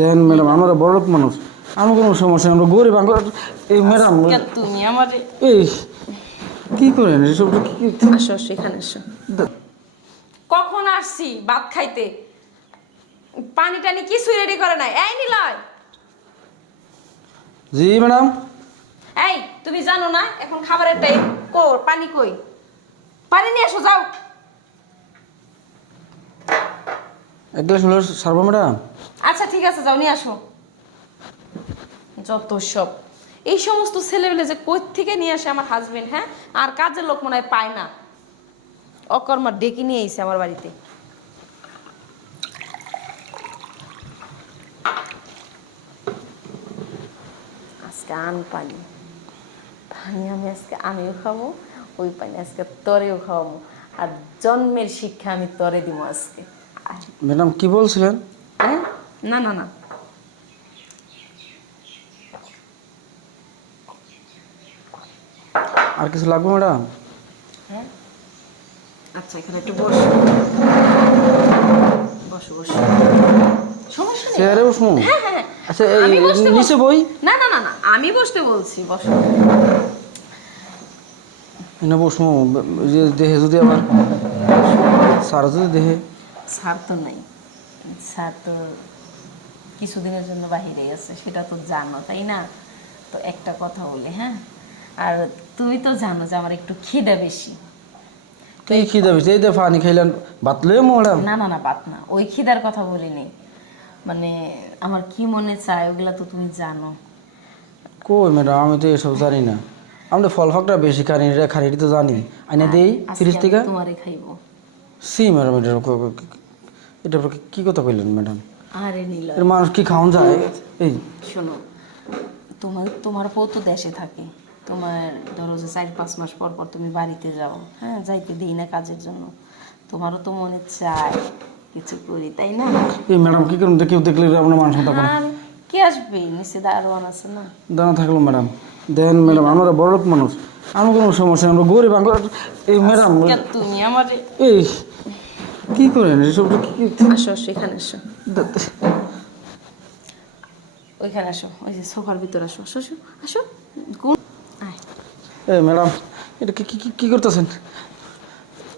দেন madam আমরা বড় লোক মানুষ। আমার কোনো সমস্যা আমরা গরিব আমরা এই ম্যাডাম তুমি আমার এই কি করেন এসব? আসো এখানে আসো। কখন আসছি ভাত খাইতে? পানি টানি কিছুই রেডি করে নাই। এই নিলয়। জি ম্যাডাম। এই তুমি জানো না এখন খাবারের টাইম কো পানি কই? পানি নিয়ে আসো যাও। এক গ্লাস হলো সারবো ম্যাডাম আচ্ছা ঠিক আছে, যাও, নিয়ে আসো। যত সব। এই সমস্ত ছেলেমেলে যে কই থেকে নিয়ে আসে আমার হাজবেন্ড হ্যাঁ? আর কাজের লোক মনে হয় পায় না। অকর্মা ডেকে নিয়ে এসে আমার বাড়িতে। আজকে আন পানি পানি আমি আজকে আমিও খাব, ওই পানি আজকে তরেও খাওয়াবো। আর জন্মের শিক্ষা আমি তরে দিব আজকে। ম্যাডাম কি বলছিলেন? হ্যাঁ? না না না। আর কিছু লাগবে ম্যাডাম? হ্যাঁ? আচ্ছা এখানে একটু বসো। বসো বসো। সমস্যা নেই। চেয়ারে বসবো? হ্যাঁ হ্যাঁ আচ্ছা এই নিচে বই? না না না না আমি বসতে বলছি বসো। না বসবো। যে দেহে যদি আবার সারা যদি দেহে স্যার তো নাই। স্যার তো কিছুদিনের জন্য বাহিরে আছে সেটা তো জানো তাই না? তো একটা কথা বলি হ্যাঁ? আর তুমি তো জানো যে আমার একটু খিদে বেশি। কি খিদে বেশি? এই দে পানি খাইলেন ভাত লয়ে ম্যাডাম? না না না বাত না ওই খিদার কথা বলিনি। মানে আমার কি মনে চায় ওগুলা তো তুমি জানো। কই ম্যাডাম আমি তো এসব জানি না। আমি তো ফল ফাকটা বেশি খানি এটা খানি তো জানি। আইনে দেই আজকে ফ্রিজ থেকে তোমারে খাইবো। সি ম্যাডাম এটা এটা কি কথা কইলেন ম্যাডাম? আরে নীল। এর মানুষ কি খাওয়ান যায়? এই শোনো তোমার তোমার বউ তো দেশে থাকে। তোমার ধরো যে চার পাঁচ মাস পর পর তুমি বাড়িতে যাও হ্যাঁ যাইতে দিই না কাজের জন্য। তোমারও তো মনে চায় কিছু করি তাই না? এই ম্যাডাম কি করুন কেউ দেখলে আপনার মানুষ করে আর কে আসবে? নিচে দারোয়ান আছে না? দাঁড়া থাকল ম্যাডাম। দেন ম্যাডাম আমরা বড় লোক মানুষ। আমার কোনো সমস্যা আমরা গরিব আমরা এই ম্যাডাম তুমি আমার এই কি করেন? এসব কি আসো আসো এখানে আসো। ওইখানে আসো ওই যে সোফার ভিতরে আসো। আসো আসো আসো। কোন আয়। এই ম্যাডাম এটা কি কি- কি করতেছেন?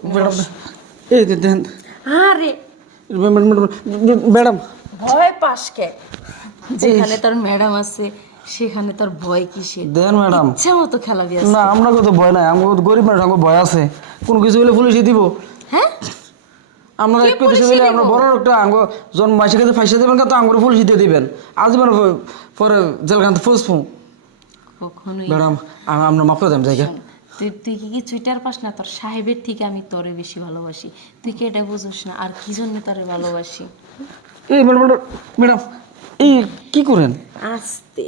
ম্যাডাম এই দেন। আরে! ম্যাডাম ভয় পাস কে? যেখানে তোর ম্যাডাম আছে সেখানে তোর ভয় কিসের? দেন ম্যাডাম। ইচ্ছা মতো খেলা। না আমরা কত ভয় নাই আমরা গরিব মানুষ আমার ভয় আছে। কোনো কিছু হলে পুলিশে দিব। হ্যাঁ? আমরা একটু বেশি হলে আমরা বড় একটা আঙ্গ জন মাসে কাছে ফাইসে দেবেন তো আঙ্গুর ফুল দিয়ে দিবেন। আজ মানে পরে জেলখান ফুসফু। কখনোই। ম্যাডাম আমরা মাফ করে দেন জায়গা তুই তুই কি কি চুইটার পাস না? তোর সাহেবের থেকে আমি তোরে বেশি ভালোবাসি। তুই কি এটা বুঝোস না? আর কি জন্য তোরে ভালোবাসি? এই ম্যাডাম ম্যাডাম এই কি করেন? আস্তে।